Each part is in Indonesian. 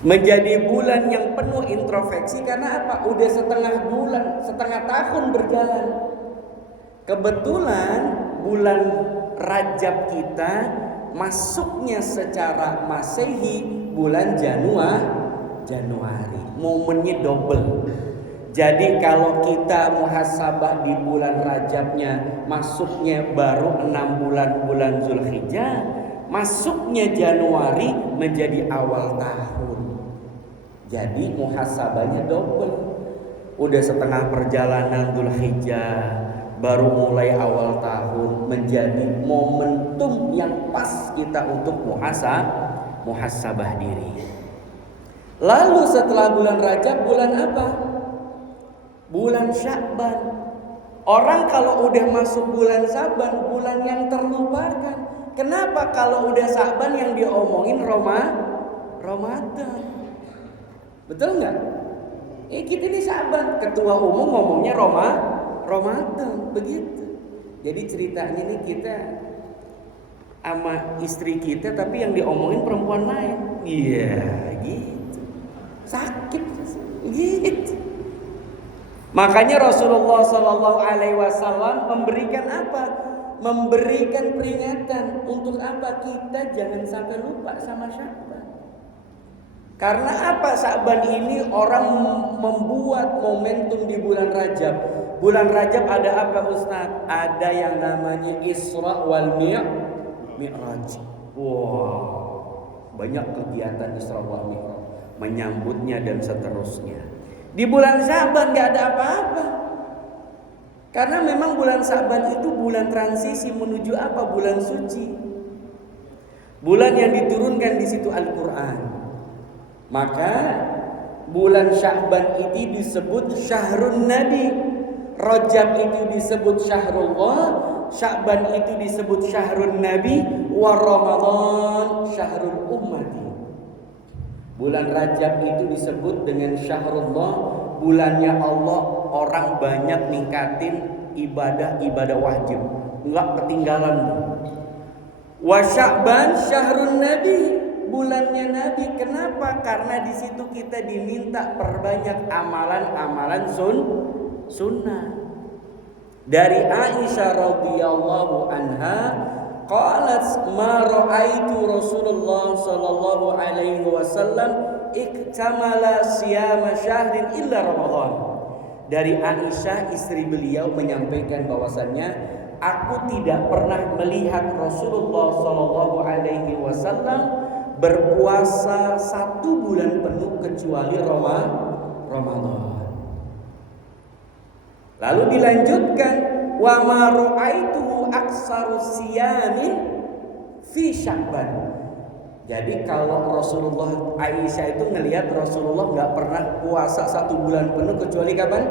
Menjadi bulan yang penuh introspeksi karena apa? Udah setengah tahun berjalan. Kebetulan bulan Rajab kita masuknya secara Masehi bulan Januari. Momennya double. Jadi kalau kita muhasabah di bulan Rajabnya masuknya baru 6 bulan Zulhijjah, masuknya Januari menjadi awal tahun. Jadi muhasabahnya double. Udah setengah perjalanan Zulhijjah, baru mulai awal tahun, menjadi momentum yang pas kita untuk muhasabah diri. Lalu setelah bulan Rajab, bulan apa? Bulan Sya'ban. Orang kalau udah masuk bulan Sya'ban, bulan yang terlupakan. Kenapa kalau udah Sya'ban yang diomongin Ramadan? Betul nggak? Kita di Sya'ban, ketua umum ngomongnya Ramadan, begitu. Jadi ceritanya nih kita sama istri kita, tapi yang diomongin perempuan lain. Iya, gitu. Sakit, gitu. Makanya Rasulullah Sallallahu Alaihi Wasallam memberikan apa? Memberikan peringatan untuk apa? Kita jangan sampai lupa sama Sya'ban. Karena apa? Sya'ban ini orang membuat momentum di bulan Rajab. Bulan Rajab ada apa Ustaz? Ada yang namanya Isra wal Mi'raj. Wow, banyak kegiatan Isra wal Mi'raj, menyambutnya dan seterusnya. Di bulan Sya'ban gak ada apa-apa. Karena memang bulan Sya'ban itu bulan transisi menuju apa? Bulan suci. Bulan yang diturunkan di situ Al-Quran. Maka bulan Sya'ban itu disebut Syahrun Nabi. Rajab itu disebut Syahrullah. Sya'ban itu disebut Syahrun Nabi. Wa Ramadan Syahrul Ummati. Bulan Rajab itu disebut dengan Syahrullah, bulannya Allah. Orang banyak ningkatin ibadah wajib, enggak ketinggalan. Wa Sya'ban Syahrun Nabi, bulannya Nabi. Kenapa? Karena di situ kita diminta perbanyak amalan-amalan sunnah. Dari Aisyah radhiyallahu anha, qalat ma ra'aitu Rasulullah sallallahu alaihi wasallam iktamala siyama syahrin illa Ramadan. Dari Aisyah istri beliau menyampaikan bahwasannya, aku tidak pernah melihat Rasulullah sallallahu alaihi wasallam berpuasa 1 bulan penuh kecuali Ramadan. Lalu dilanjutkan, wa ma ra'aituhu aktsaru siyamin fi Sya'ban. Jadi kalau Rasulullah, Aisyah itu ngelihat Rasulullah nggak pernah puasa 1 bulan penuh kecuali kapan?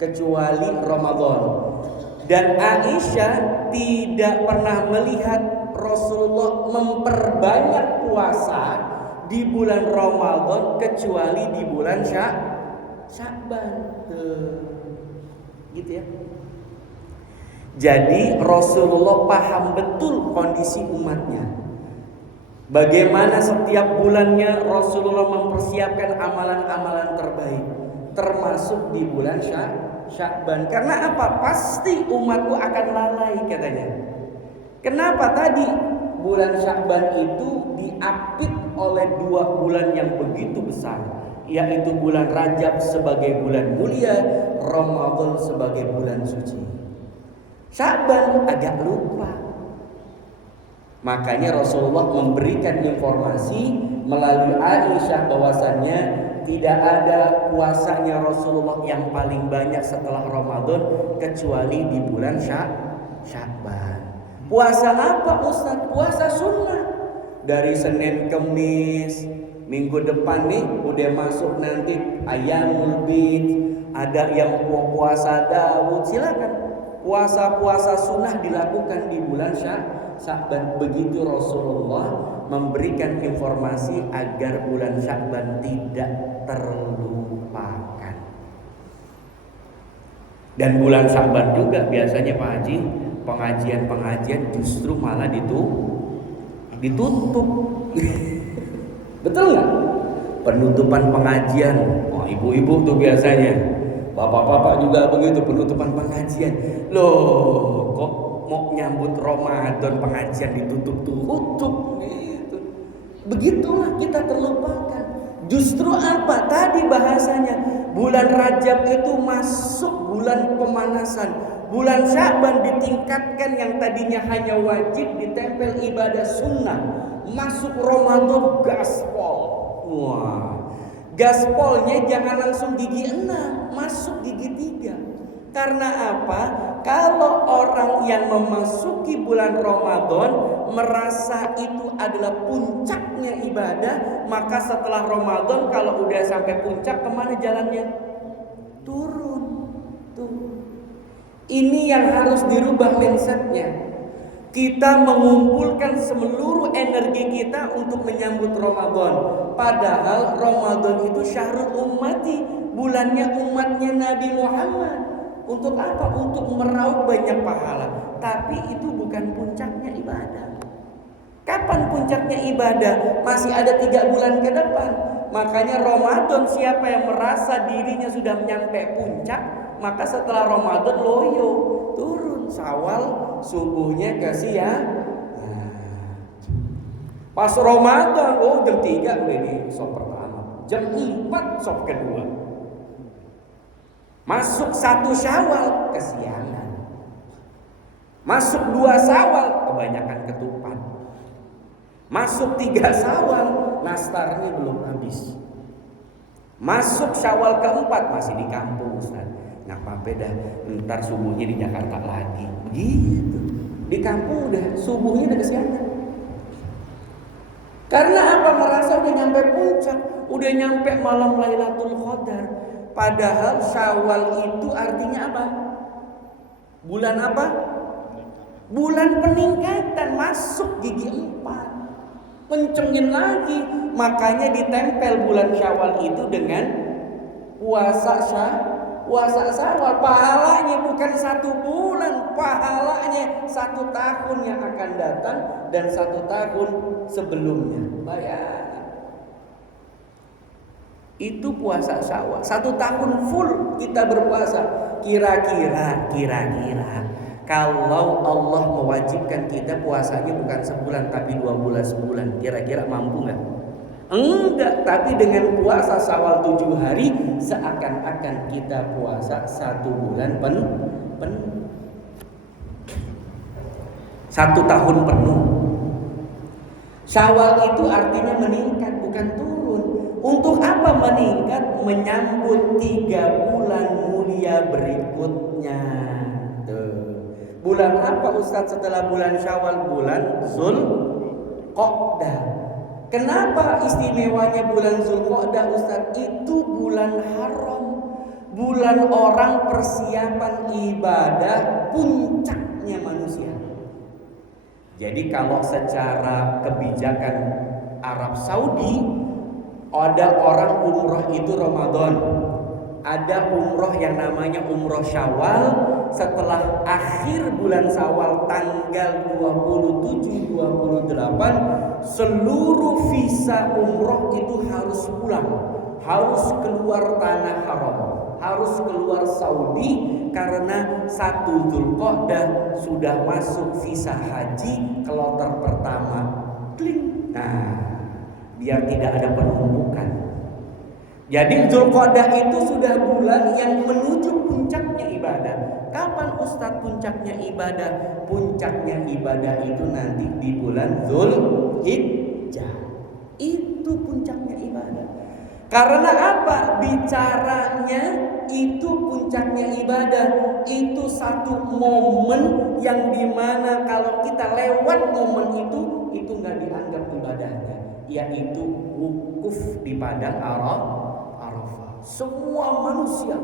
Kecuali Ramadan. Dan Aisyah tidak pernah melihat Rasulullah memperbanyak puasa di bulan Ramadan kecuali di bulan Sya'ban. Gitu ya. Jadi Rasulullah paham betul kondisi umatnya. Bagaimana setiap bulannya Rasulullah mempersiapkan amalan-amalan terbaik, termasuk di bulan Sya'ban. Karena apa? Pasti umatku akan lalai katanya. Kenapa? Tadi bulan Sya'ban itu diapit oleh 2 bulan yang begitu besar, yaitu bulan Rajab sebagai bulan mulia, Ramadan sebagai bulan suci. Sya'ban agak lupa. Makanya Rasulullah memberikan informasi melalui Aisyah bahwasannya tidak ada puasanya Rasulullah yang paling banyak setelah Ramadan kecuali di bulan Sya'ban. Puasa apa Ustaz? Puasa sunnah. Dari Senin Kemis, minggu depan nih udah masuk nanti Ayyamul Bid, ada yang puasa Daud, silakan. Puasa-puasa sunnah dilakukan di bulan Sya'ban. Begitu Rasulullah memberikan informasi agar bulan Sya'ban tidak terlupakan. Dan bulan Sya'ban juga biasanya Pak Haji, pengajian-pengajian justru malah ditutup. Betul nggak? penutupan pengajian. Oh, ibu-ibu tuh biasanya, bapak-bapak juga begitu, penutupan pengajian. Loh, kok mau nyambut Ramadan pengajian ditutup-tutup gitu. Begitulah kita terlupakan. Justru apa? Tadi bahasanya bulan Rajab itu masuk bulan pemanasan. Bulan Sya'ban ditingkatkan yang tadinya hanya wajib ditempel ibadah sunnah. Masuk Ramadan gaspol. Wah, gaspolnya jangan langsung gigi 6, masuk gigi 3. Karena apa? Kalau orang yang memasuki bulan Ramadan merasa itu adalah puncaknya ibadah, maka setelah Ramadan kalau udah sampai puncak kemana jalannya? Turun. Tuh. Ini yang harus dirubah mindsetnya. Kita mengumpulkan seluruh energi kita untuk menyambut Ramadan. Padahal Ramadan itu syahrul ummati, bulannya umatnya Nabi Muhammad. Untuk apa? Untuk meraup banyak pahala. Tapi itu bukan puncaknya ibadah. Kapan puncaknya ibadah? Masih ada 3 bulan ke depan. Makanya Ramadan, siapa yang merasa dirinya sudah nyampe puncak, maka setelah Ramadan loyo, turun Syawal, subuhnya ke siang. Pas Ramadan, oh jam 3 udah di sop pertama, jam 4 sop kedua. Masuk 1 Syawal kesiangan. Masuk 2 Syawal kebanyakan ketupat. Masuk 3 Syawal nastarnya belum habis. Masuk Syawal keempat masih di kampung, Ustaz. Nggak apa-apa dah, ntar subuhnya di Jakarta lagi. Begitu. Di kampung udah subuhnya udah kesiangan. Karena apa? Merasa udah nyampe puncak, udah nyampe malam Lailatul Qadar. Padahal Syawal itu artinya apa? Bulan apa? Bulan peningkatan, masuk gigi 4. Kencengin lagi. Makanya ditempel bulan Syawal itu dengan puasa Syawal. Pahalanya bukan 1 bulan, pahalanya 1 tahun yang akan datang dan 1 tahun sebelumnya. Bayangin. Itu puasa Syawal. 1 tahun full kita berpuasa. Kira-kira kalau Allah mewajibkan kita puasanya bukan sebulan tapi 2 bulan sebulan, kira-kira mampu nggak? Enggak. Tapi dengan puasa Syawal 7 hari, seakan-akan kita puasa 1 bulan penuh. 1 tahun penuh. Syawal itu artinya meningkat, bukan turun. Untuk apa meningkat? Menyambut 3 bulan mulia berikutnya. Tuh. Bulan apa Ustaz setelah bulan Syawal? Bulan Zulqa'dah. Kenapa istimewanya bulan Zulqa'dah Ustaz? Itu bulan haram. Bulan orang persiapan ibadah, puncaknya manusia. Jadi kalau secara kebijakan Arab Saudi, ada orang umroh itu Ramadan, ada umroh yang namanya umroh Syawal. Setelah akhir bulan Syawal tanggal 27-28, seluruh visa umroh itu harus pulang, harus keluar tanah haram, harus keluar Saudi. Karena 1 Zulqa'dah sudah masuk visa haji kloter pertama. Kling. Nah, biar tidak ada penumpukan. Jadi Zulqa'dah itu sudah bulan yang menuju puncaknya ibadah. Kapan Ustadz puncaknya ibadah? Puncaknya ibadah itu nanti di bulan Zulhijjah. Itu puncaknya ibadah. Karena apa? Bicaranya itu puncaknya ibadah. Itu satu momen yang dimana kalau kita lewat momen itu nggak dianggap ibadahnya, yaitu wukuf di padang Arafah. Semua manusia.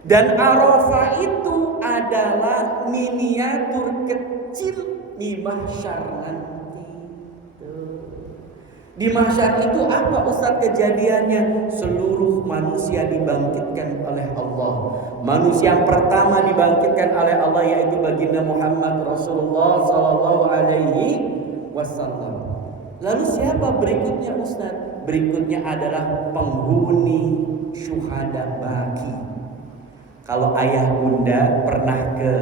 Dan Arafah itu adalah miniatur kecil di mahsyar nanti. Di mahsyar itu apa Ustaz kejadiannya? Seluruh manusia dibangkitkan oleh Allah. Manusia yang pertama dibangkitkan oleh Allah yaitu baginda Muhammad Rasulullah sallallahu alaihi wasallam. Lalu siapa berikutnya Ustaz? berikutnya adalah penghuni syuhada baki. Kalau ayah bunda pernah ke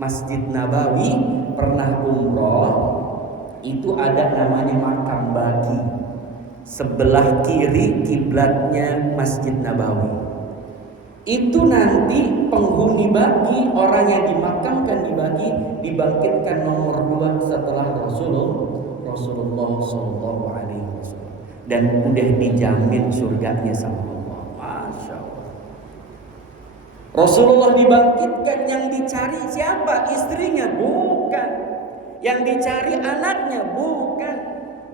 Masjid Nabawi, pernah umroh, itu ada namanya makam baki. Sebelah kiri kiblatnya Masjid Nabawi. Itu nanti penghuni baki, orang yang dimakamkan di baki, dibangkitkan nomor 2 setelah Rasulullah Shallallahu Alaihi Wasallam, dan udah dijamin surganya sama Allah. Masya Allah. Rasulullah dibangkitkan, yang dicari siapa? Istrinya? Bukan. Yang dicari anaknya? Bukan.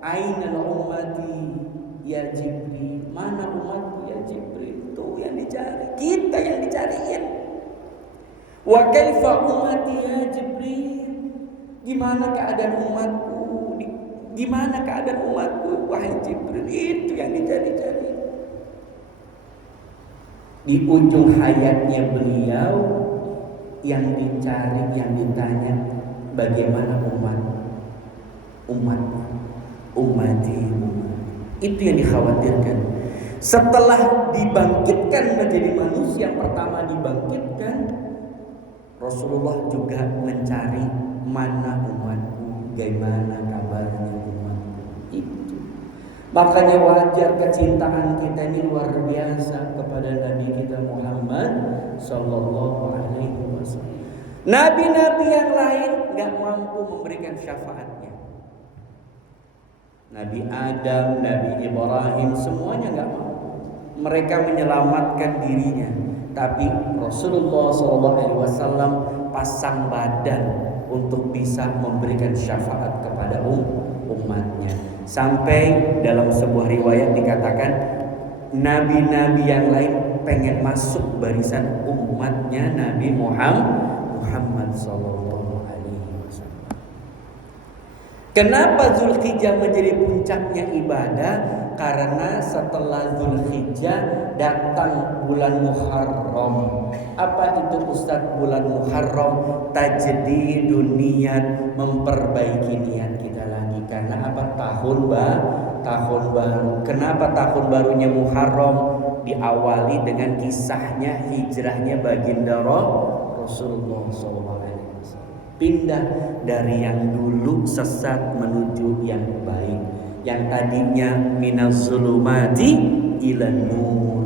Ainal ummati ya Jibril, mana umatku ya Jibril? Itu yang dicari, kita yang dicariin. Wa kaifa ummati ya Jibril, gimana keadaan umatku? Gimana keadaan umatku wahai Jibril? Itu yang dicari-cari. Di ujung hayatnya beliau, yang dicari, yang ditanya, bagaimana ummati. Itu yang dikhawatirkan. Setelah dibangkitkan menjadi manusia pertama dibangkitkan, Rasulullah juga mencari mana umatku, bagaimana kabarnya umatku. Itu makanya wajar kecintaan kita ini luar biasa kepada Nabi kita Muhammad Sallallahu Alaihi Wasallam. Nabi-nabi yang lain gak mampu memberikan syafaatnya. Nabi Adam, Nabi Ibrahim, semuanya gak mampu. Mereka menyelamatkan dirinya, tapi Rasulullah SAW pasang badan untuk bisa memberikan syafaat kepada umatnya. Sampai dalam sebuah riwayat dikatakan, nabi-nabi yang lain pengen masuk barisan umatnya Nabi Muhammad SAW. Kenapa Zulhijjah menjadi puncaknya ibadah? Karena setelah Zulhijjah datang bulan Muharram. Apa itu Ustaz bulan Muharram? Tajdidun niat, memperbaiki niat kita lagi. Karena apa? Tahun baru. Kenapa tahun barunya Muharram? Diawali dengan kisahnya hijrahnya baginda Rasulullah SAW. Pindah dari yang dulu sesat menuju yang baik, yang tadinya minaz zulumati ilan nur,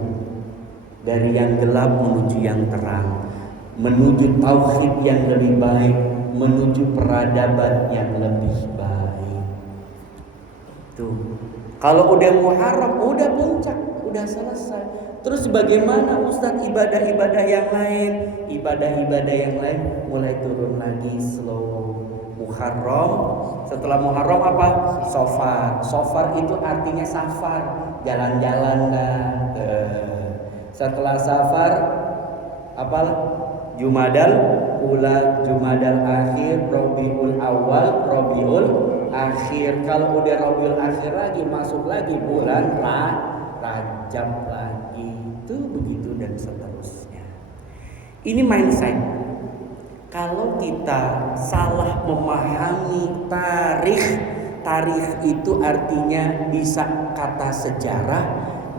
dari yang gelap menuju yang terang, menuju tauhid yang lebih baik, menuju peradaban yang lebih baik. Tuh, kalau udah Muharram, udah puncak, udah selesai. Terus bagaimana Ustaz ibadah-ibadah yang lain? Ibadah-ibadah yang lain mulai turun lagi slow. Muharram, setelah Muharram apa? Safar itu artinya safar, jalan-jalan dah. Setelah safar apa? Jumadal Ula, Jumadal Akhir, Rabiul Awal, Rabiul Akhir. Kalau udah Rabiul Akhir lagi masuk lagi bulan Rajab lagi. Itu begitu dan seterusnya. Ini mindset. Kalau kita salah memahami tarikh itu artinya bisa kata sejarah,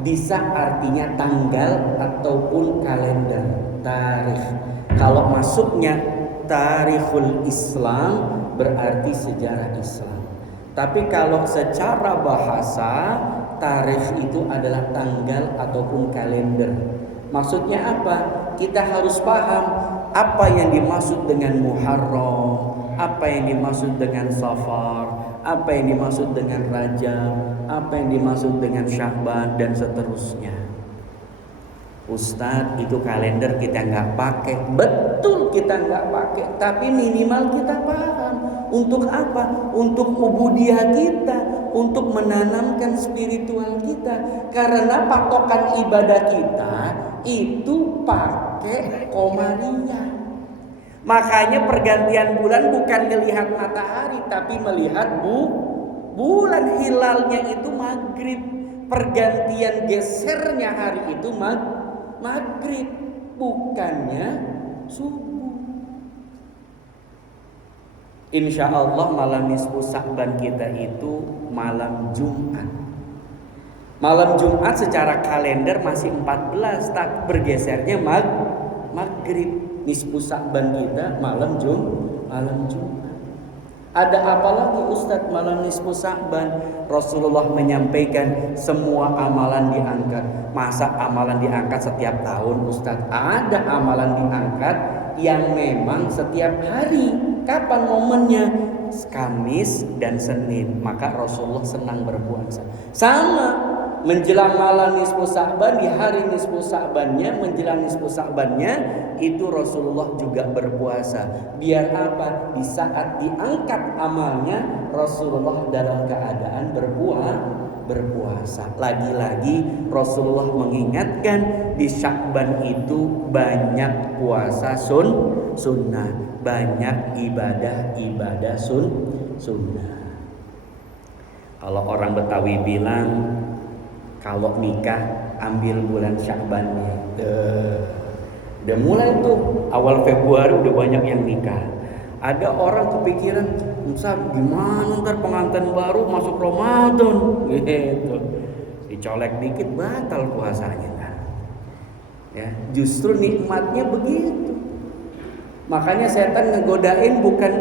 bisa artinya tanggal ataupun kalender. Tarikh. Kalau masuknya tarikhul Islam berarti sejarah Islam. Tapi kalau secara bahasa, tarikh itu adalah tanggal ataupun kalender. Maksudnya apa? Kita harus paham apa yang dimaksud dengan Muharram, apa yang dimaksud dengan Safar, apa yang dimaksud dengan Rajab, apa yang dimaksud dengan Sya'ban dan seterusnya. Ustadz, itu kalender kita nggak pakai. Betul kita nggak pakai, tapi minimal kita paham. Untuk apa? Untuk ubudiyah kita, untuk menanamkan spiritual kita. Karena patokan ibadah kita itu pakai komariah. Makanya pergantian bulan bukan melihat matahari, tapi melihat bulan. Hilalnya itu maghrib. Pergantian gesernya hari itu maghrib, bukannya subuh. Insya Allah malam nisfu Sa'ban kita itu malam Jumat. Malam Jumat secara kalender masih 14, tak bergesernya maghrib. Nisfu Sa'ban kita malam Jumat. Ada apa lagi Ustadz malam nisfu Sa'ban? Rasulullah menyampaikan semua amalan diangkat. Masa amalan diangkat setiap tahun Ustadz? Ada amalan diangkat yang memang setiap hari. Kapan momennya? Kamis dan Senin. Maka Rasulullah senang berpuasa. Sama menjelang malam nisfu Sa'ban, di hari nisfu Sa'bannya, menjelang nisfu Sa'bannya itu Rasulullah juga berpuasa. Biar apa? Di saat diangkat amalnya Rasulullah dalam keadaan berpuasa. Lagi-lagi Rasulullah mengingatkan di Sya'ban itu banyak puasa sunnah, banyak ibadah sunnah. Kalau orang Betawi bilang kalau nikah ambil bulan Sya'bannya. Udah mulai tuh awal Februari udah banyak yang nikah. Ada orang kepikiran, Ustaz gimana ntar pengantin baru masuk Ramadan gitu. Dicolek dikit batal puasanya kan. Ya, justru nikmatnya begitu. Makanya setan ngegodain bukan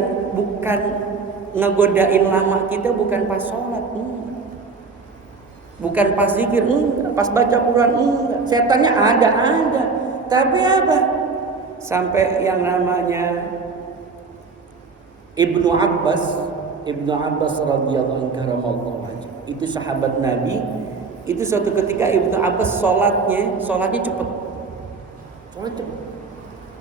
ngegodain lama kita bukan pas sholat. Bukan pas zikir, pas baca Quran, setannya ada. Tapi apa? Sampai yang namanya Ibnu Abbas radhiyallahu anhu, itu sahabat Nabi. Itu suatu ketika Ibnu Abbas sholatnya cepet.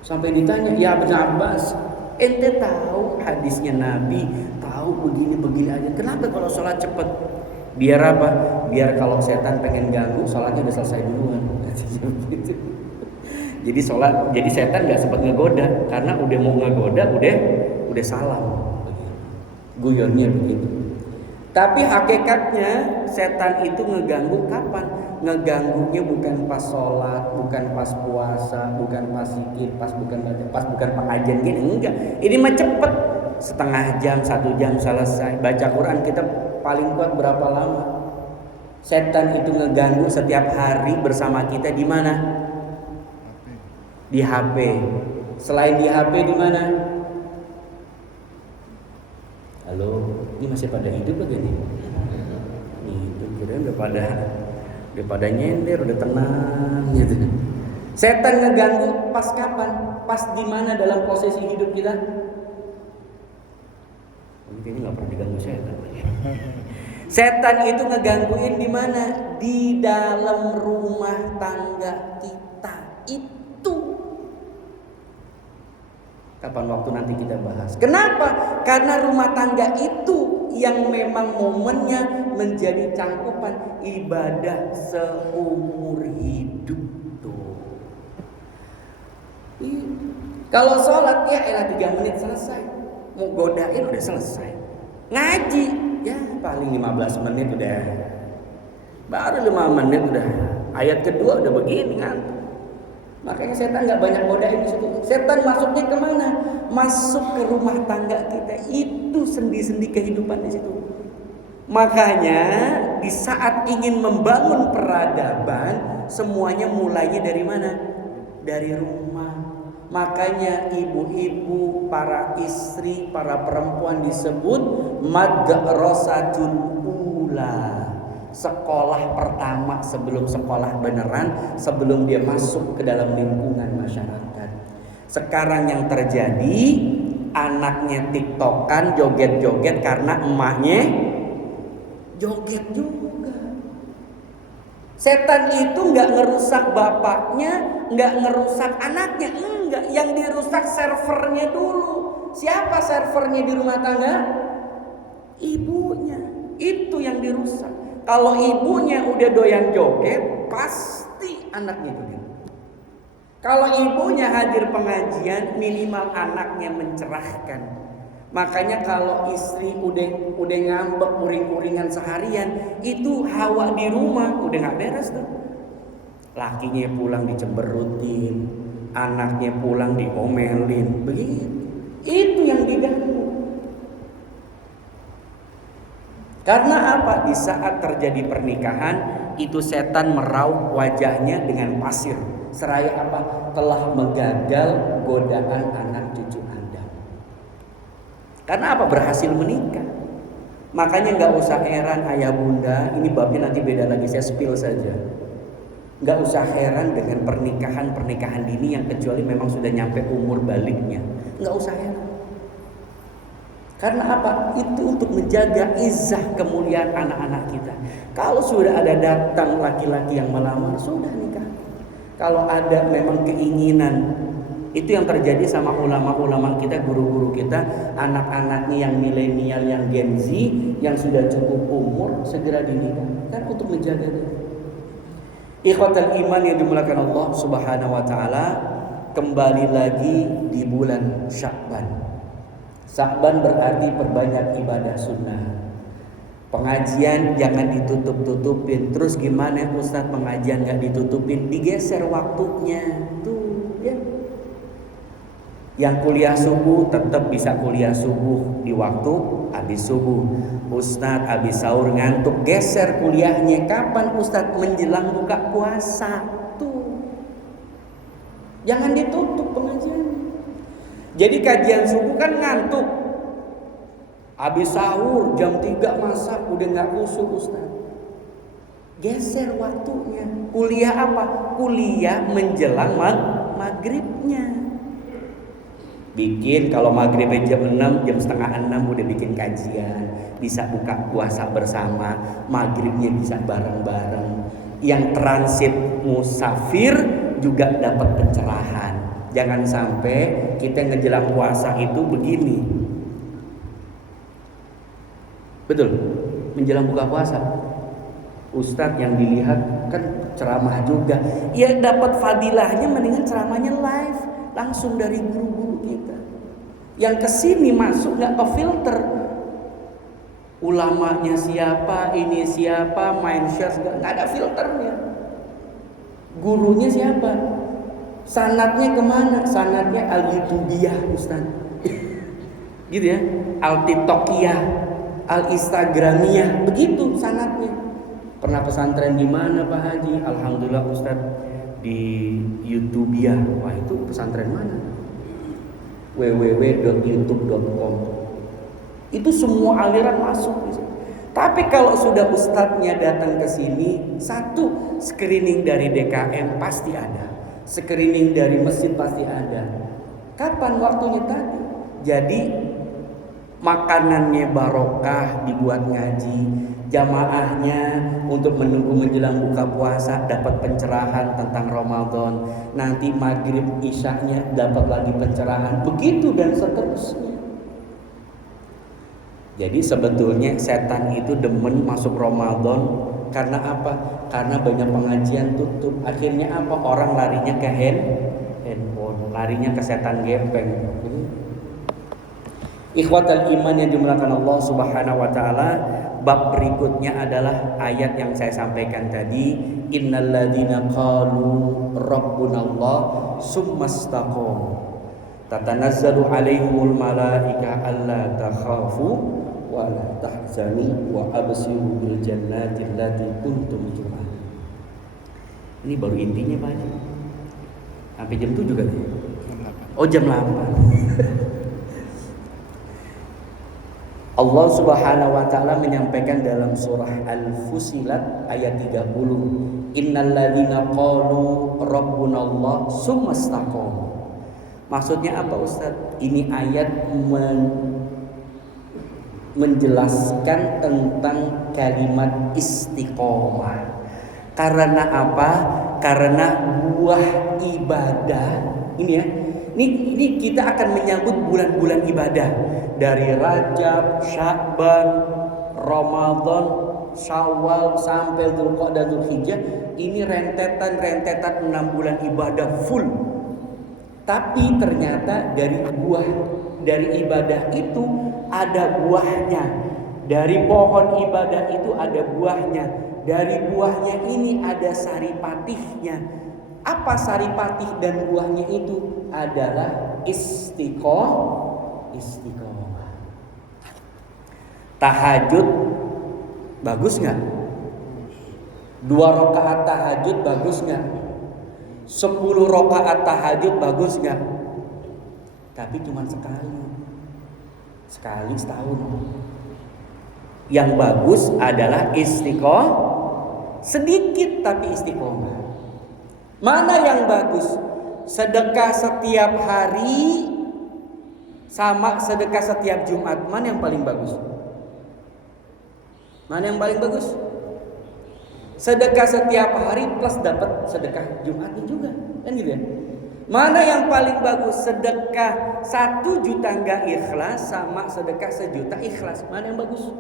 Sampai ditanya, ya Ibnu Abbas, ente tahu hadisnya Nabi, tahu begini aja. Kenapa kalau sholat cepet? Biar apa? Biar kalau setan pengen ganggu, sholatnya udah selesai duluan. Jadi setan nggak sempat ngegoda, karena udah mau ngegoda, udah salam. Guyonnya begitu. Tapi hakikatnya setan itu ngeganggu kapan? Ngeganggunya bukan pas sholat, bukan pas puasa, bukan pas zikir, bukan pengajian gini, enggak. Ini mah cepet, setengah jam, 1 jam selesai. Baca Quran kita paling kuat berapa lama? Setan itu ngeganggu setiap hari bersama kita di mana? Di HP. Selain di HP di mana? Halo, ini masih pada hidup lagi nih? Itu kira udah pada nyender, udah tenang gitu. Setan ngeganggu pas kapan? Pas di mana dalam posisi hidup kita? Ini nggak pernah diganggu setan. Setan itu ngegangguin di mana? Di dalam rumah tangga kita itu. Kapan waktu nanti kita bahas. Kenapa? Karena rumah tangga itu yang memang momennya menjadi cangkupan ibadah seumur hidup tuh. Kalau sholat ya elah 3 menit selesai. Mau godain udah selesai. Ngaji ya paling 15 menit udah. Baru 5 menit udah. Ayat kedua udah begini kan. Makanya setan nggak banyak godain di situ. Setan masuknya kemana? Masuk ke rumah tangga kita. Itu sendi-sendi kehidupan di situ. Makanya di saat ingin membangun peradaban, semuanya mulainya dari mana? Dari rumah. Makanya ibu-ibu, para istri, para perempuan disebut madrasatul ula. Sekolah pertama sebelum sekolah beneran, sebelum dia masuk ke dalam lingkungan masyarakat. Sekarang yang terjadi, anaknya tiktokan, joget-joget karena emaknya joget juga. Setan itu nggak ngerusak bapaknya, nggak ngerusak anaknya, enggak. Yang dirusak servernya dulu. Siapa servernya di rumah tangga? Ibunya. Itu yang dirusak. Kalau ibunya udah doyan joget, pasti anaknya joget. Kalau ibunya hadir pengajian, minimal anaknya mencerahkan. Makanya kalau istri udah ngambek uring-uringan seharian, itu hawa di rumah udah nggak beres tuh. Lakinya pulang dicemberutin, anaknya pulang diomelin, begitu. Itu yang diganggu. Karena apa? Di saat terjadi pernikahan itu setan meraup wajahnya dengan pasir. Seraya apa? Telah menggagal godaan anak cucu Anda. Karena apa? Berhasil menikah. Makanya nggak usah heran ayah bunda. Ini babnya nanti beda lagi, saya spill saja. Nggak usah heran dengan pernikahan dini yang kecuali memang sudah nyampe umur baliknya. Nggak usah heran. Karena apa? Itu untuk menjaga izah kemuliaan anak-anak kita. Kalau sudah ada datang laki-laki yang melamar, sudah nikah. Kalau ada memang keinginan, itu yang terjadi sama ulama-ulama kita, guru-guru kita, anak-anaknya yang milenial, yang Gen Z, yang sudah cukup umur, segera dinikah. Kan untuk menjaga dia. Ikhwatal iman yang dimuliakan Allah Subhanahu wa taala, kembali lagi di bulan Sya'ban. Sya'ban berarti perbanyak ibadah sunnah. Pengajian jangan ditutup-tutupin. Terus gimana Ustadz pengajian gak ditutupin? Digeser waktunya. Tuh ya. Yang kuliah subuh tetap bisa kuliah subuh di waktu habis subuh. Ustadz habis sahur ngantuk, geser kuliahnya. Kapan Ustadz? Menjelang buka puasa. Tuh. Jangan ditutup pengajian. Jadi kajian subuh kan ngantuk. Habis sahur jam 3 masak udah gak khusyuk Ustaz. Geser waktunya. Kuliah apa? Kuliah menjelang maghribnya. Bikin kalau maghribnya jam 6, jam setengah 6 udah bikin kajian. Bisa buka puasa bersama. Maghribnya bisa bareng-bareng. Yang transit musafir juga dapat pencerahan. Jangan sampai kita ngejelang puasa itu begini. Betul, menjelang buka puasa Ustadz yang dilihat kan ceramah juga. Ya dapat fadilahnya mendingan ceramahnya live, langsung dari guru-guru kita. Yang kesini masuk gak ke filter. Ulamanya siapa, ini siapa, main share, gak ada filternya. Gurunya siapa? Sanadnya kemana? Sanadnya Al-Youtubiyah Ustaz. Gitu ya. Al-Tiktokiyah, Al-Instagramiyah, begitu sanadnya. Pernah pesantren di mana Pak Haji? Alhamdulillah Ustaz di Youtubiyah. Wah itu pesantren mana? www.youtube.com. Itu semua aliran masuk. Tapi kalau sudah ustadznya datang ke sini, satu screening dari DKM pasti ada. Screening dari masjid pasti ada. Kapan waktunya tadi? Jadi makanannya barokah dibuat ngaji, jamaahnya untuk menunggu menjelang buka puasa dapat pencerahan tentang Ramadan. Nanti maghrib isyaknya dapat lagi pencerahan. Begitu dan seterusnya. Jadi sebetulnya setan itu demen masuk Ramadan. Karena apa? Karena banyak pengajian tutup. Akhirnya apa? Orang larinya ke handphone, larinya ke setan gepeng. Ikhwatal iman yang dimuliakan Allah Subhanahu wa taala, bab berikutnya adalah ayat yang saya sampaikan tadi, innalladzina qalu rabbunallah summastaqamu tatanazzalu alaihimul malaika alla takhafu wa la tahzanu wa abshiru bil jannati allati kuntum tu'adun. Ini baru intinya Pak Haji. Sampai jam 7 kan? Oh jam 8. Allah Subhanahu wa taala menyampaikan dalam surah Al-Fusilat ayat 30, innalladzina qalu rabbunallah summastaqamu. Maksudnya apa Ustaz? Ini ayat menjelaskan tentang kalimat istiqomah. Karena apa? Karena buah ibadah ini ya. Ini kita akan menyambut bulan-bulan ibadah dari Rajab, Sya'ban, Ramadan, Syawal sampai Dzulqa'dah, Dzulhijjah. Ini rentetan 6 bulan ibadah full. Tapi ternyata dari ibadah itu ada buahnya. Dari pohon ibadah itu ada buahnya. Dari buahnya ini ada saripatihnya. Apa saripatih dan buahnya itu? Adalah istiqomah. Tahajud Bagus nggak? 2 rakaat tahajud bagus nggak? 10 rakaat tahajud bagus nggak? Tapi cuma sekali setahun. Yang bagus adalah istiqomah, sedikit tapi istiqomah. Mana yang bagus? Sedekah setiap hari sama sedekah setiap Jumat. Mana yang paling bagus? Mana yang paling bagus? Sedekah setiap hari plus dapat sedekah Jumatnya juga, kan gitu ya? Mana yang paling bagus? Sedekah 1 juta nggak ikhlas sama sedekah 1 juta ikhlas. Mana yang bagus?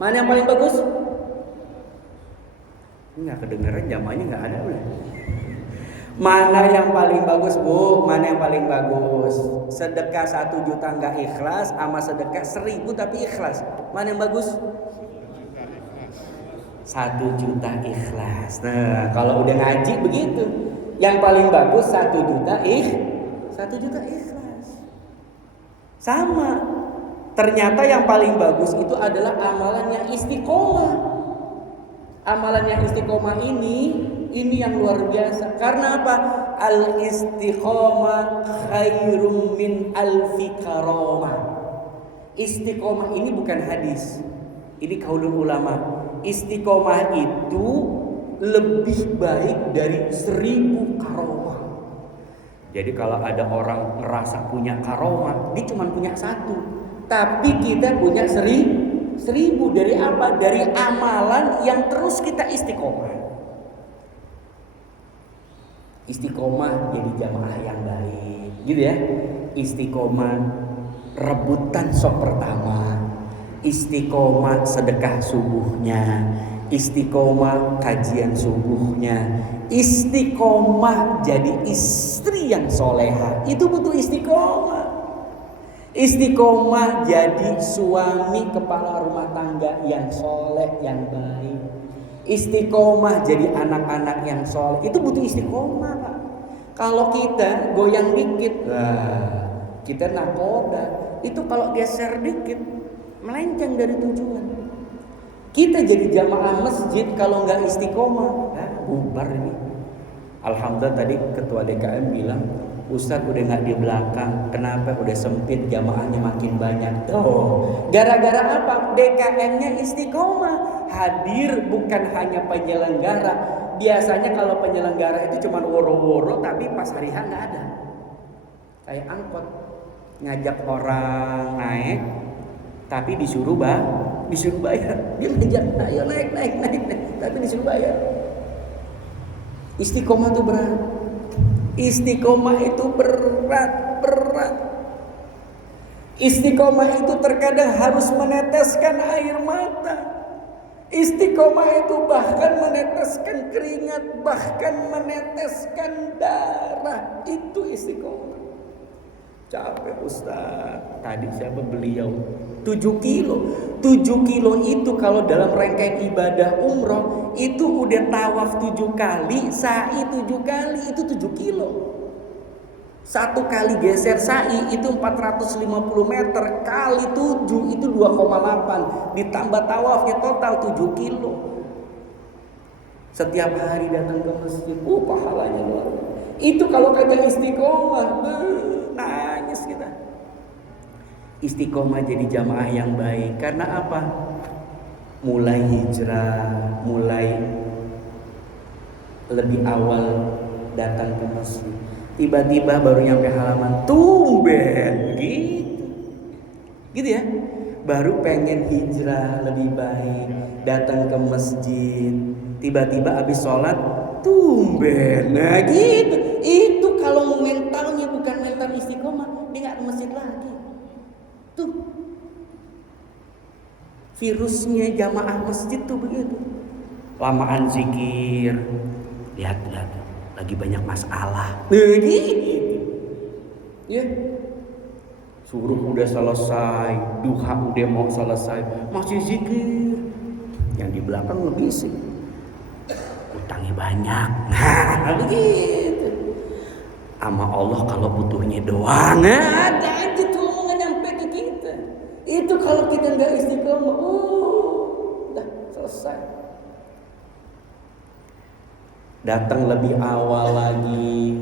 Mana yang paling bagus? Nggak kedengeran, jamaahnya nggak ada udah. Mana yang paling bagus, Bu? Mana yang paling bagus? Sedekah 1 juta nggak ikhlas sama sedekah 1000 tapi ikhlas. Mana yang bagus? 1 juta ikhlas. Nah, kalau udah ngaji begitu. Yang paling bagus 1 juta 1 juta ikhlas. Sama. Ternyata yang paling bagus itu adalah amalan yang istiqomah. Amalan yang istiqomah ini yang luar biasa. Karena apa? Al istiqomah khairum min alfi karamah. Istiqomah ini bukan hadis. Ini qaulul ulama. Istiqomah itu lebih baik dari 1000 karomah. Jadi kalau ada orang ngerasa punya karomah, dia cuma punya 1. Tapi kita punya 1000. Dari apa? Dari amalan yang terus kita istiqomah. Istiqomah jadi jamaah yang baik, gitu ya. Istiqomah rebutan sop pertama, istiqomah sedekah subuhnya, istiqomah kajian subuhnya, istiqomah jadi istri yang soleha. Itu butuh istiqomah. Istiqomah jadi suami kepala rumah tangga yang soleh, yang baik. Istiqomah jadi anak-anak yang soleh. Itu butuh istiqomah, Pak. Kalau kita goyang dikit, kita nakoda. Itu kalau geser dikit, melenceng dari tujuan. Kita jadi jamaah masjid kalau nggak istiqomah, bubar ini. Alhamdulillah tadi ketua DKM bilang, Ustadz udah nggak di belakang, kenapa udah sempit, jamaahnya makin banyak. Tuh, gara-gara apa? DKM-nya istiqomah, hadir bukan hanya penyelenggara. Biasanya kalau penyelenggara itu cuma woro-woro, tapi pas hari H nggak ada. Kayak angkot, ngajak orang naik, tapi disuruh bayar. Dia ngajak, ayo naik, tapi disuruh bayar. Istiqomah itu berat. Istiqomah itu berat. Istiqomah itu terkadang harus meneteskan air mata. Istiqomah itu bahkan meneteskan keringat, bahkan meneteskan darah. Itu istiqomah. Capek Ustaz. Tadi siapa beliau? 7 kilo. 7 kilo itu kalau dalam rangkaian ibadah umroh itu udah tawaf 7 kali, sa'i 7 kali, itu 7 kilo. 1 kali geser sa'i itu 450 meter kali 7 itu 2,8, ditambah tawafnya total 7 kilo. Setiap hari datang ke masjid, pahalanya luar biasa. Itu kalau kagak istiqomah, nangis kita. Istiqomah jadi jamaah yang baik. Karena apa? Mulai hijrah, mulai lebih awal datang ke masjid. Tiba-tiba baru nyampe halaman, tumben gitu ya. Baru pengen hijrah lebih baik, datang ke masjid. Tiba-tiba habis sholat, tumben. Nah gitu. Itu kalau mentalnya bukan mental istiqomah, dia nggak ke masjid lagi. Tuh, virusnya jamaah masjid tuh begitu. Lamaan zikir, lihat lagi banyak masalah. Gitu. Ya. Suruh udah selesai, duha udah mau selesai, masih zikir. Yang di belakang lebih sih. Utangnya banyak. Nah, begitu. Sama Allah kalau butuhnya doang, ada aja tuh omongan nyampe ke kita. Itu kalau kita nggak istiqomah, selesai. Datang lebih awal lagi.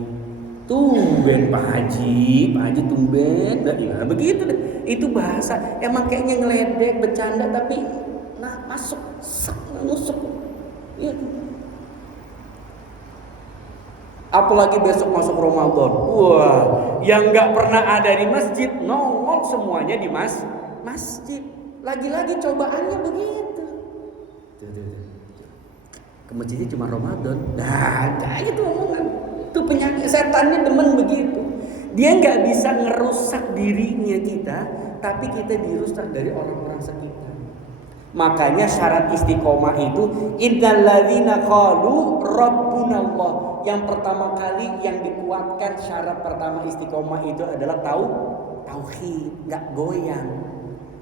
Tumben Pak Haji tumben. Nah, begitu deh. Itu bahasa emang kayaknya ngeledek, bercanda tapi masuk, nusuk. Ya. Apalagi besok masuk Ramadan. Wah, yang nggak pernah ada di masjid nongol semuanya di masjid. Lagi-lagi cobaannya begitu. Ke masjidnya cuma Ramadan. Nah, kayak gitu omongan. Itu penyakit setannya demen begitu. Dia nggak bisa ngerusak dirinya kita, tapi kita dirusak dari orang-orang sekitar. Makanya syarat istiqomah itu innalladzina qalu rabbunallah. Yang pertama kali yang dikuatkan syarat pertama istiqomah itu adalah tauhid, nggak goyang.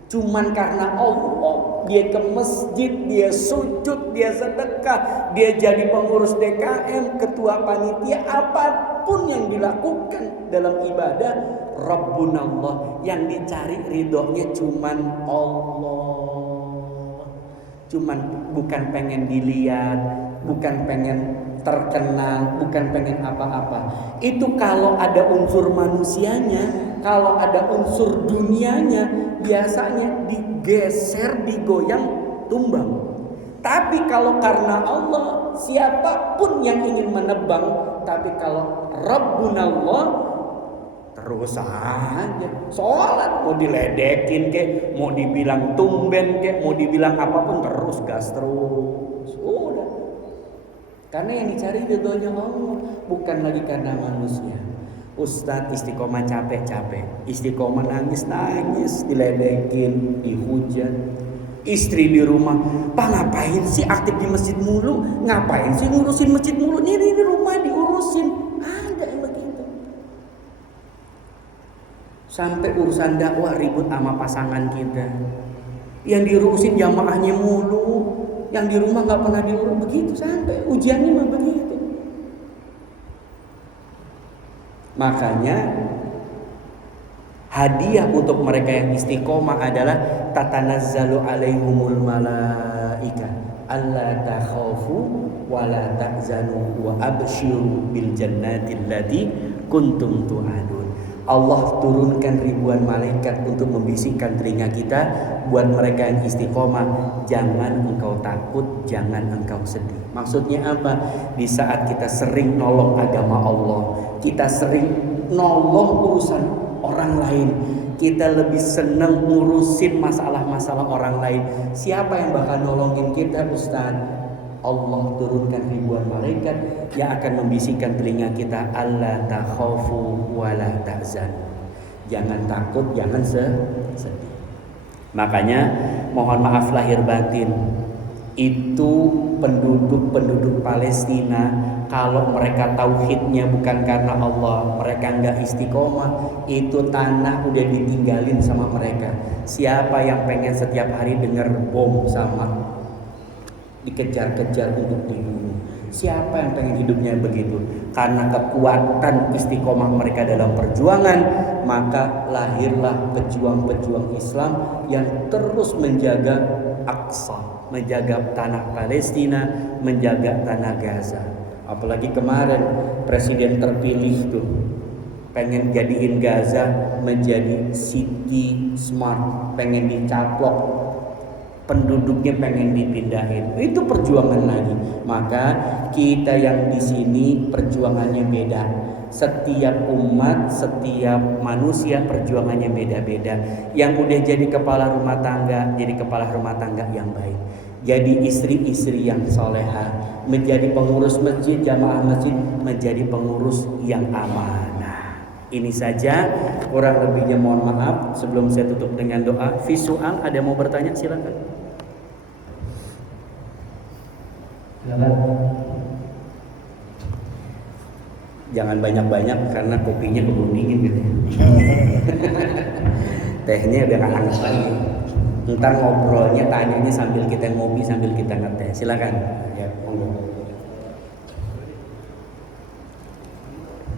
Cuman karena Allah, dia ke masjid, dia sujud, dia sedekah, dia jadi pengurus DKM, ketua panitia, apapun yang dilakukan dalam ibadah, Rabbunallah, yang dicari ridhonya cuman Allah. Cuman bukan pengen dilihat, bukan pengen terkenal, bukan pengen apa-apa. Itu kalau ada unsur manusianya, kalau ada unsur dunianya, biasanya digeser, digoyang, tumbang. Tapi kalau karena Allah, siapapun yang ingin menebang. Tapi kalau Rabbunallah, terus aja. Sholat mau diledekin kek, mau dibilang tumben kek, mau dibilang apapun, terus gas terus. Udah. Karena yang dicari ridhonya Allah, bukan lagi karena manusia. Ustadz istiqomah capek-capek, istiqomah nangis-nangis, diledekin, dihujat. Istri di rumah, Pak ngapain sih aktif di masjid mulu? Ngapain sih ngurusin masjid mulu? Ini rumah diurusin. Ada yang begitu. Sampai urusan dakwah ribut sama pasangan kita. Yang diurusin jamaahnya mulu, yang di rumah nggak pernah diurus. Begitu sampai ujiannya mah begitu. Makanya hadiah untuk mereka yang istiqomah adalah tatanazzalu alaihumul malaika alla takhafu wa la tahzanu wa abshiru bil jannati allati kuntum tu'adun. Allah turunkan ribuan malaikat untuk membisikkan telinga kita buat mereka yang istiqomah, jangan engkau takut, jangan engkau sedih. Maksudnya apa? Di saat kita sering nolong agama Allah, kita sering nolong urusan orang lain, kita lebih senang ngurusin masalah-masalah orang lain. Siapa yang bakal nolongin kita, Ustaz? Allah turunkan ribuan malaikat yang akan membisikkan telinga kita, alla takhafu wa la tahzan. Jangan takut, jangan sedih. Makanya mohon maaf lahir batin, itu penduduk Palestina, kalau mereka tauhidnya bukan karena Allah, mereka enggak istiqomah, itu tanah udah ditinggalin sama mereka. Siapa yang pengen setiap hari dengar bom sama dikejar-kejar untuk dibunuh? Siapa yang pengen hidupnya begitu? Karena kekuatan istiqomah mereka dalam perjuangan, maka lahirlah pejuang-pejuang Islam yang terus menjaga Aqsa, menjaga tanah Palestina, menjaga tanah Gaza. Apalagi kemarin presiden terpilih tuh pengen jadiin Gaza menjadi city smart, pengen dicaplok, penduduknya pengen dipindahin. Itu perjuangan lagi. Maka kita yang di sini perjuangannya beda. Setiap umat, setiap manusia perjuangannya beda-beda. Yang udah jadi kepala rumah tangga, jadi kepala rumah tangga yang baik. Jadi istri-istri yang soleha, menjadi pengurus masjid, jamaah masjid, menjadi pengurus yang amanah. Ini saja, kurang lebihnya mohon maaf. Sebelum saya tutup dengan doa, visual, ada mau bertanya silakan. Jangan banyak-banyak karena kopinya keburu dingin gitu. Tehnya udah gak hangat lagi. Ntar ngobrolnya, tanyanya sambil kita ngopi, sambil kita ngeteh. Silakan. Ya, monggo.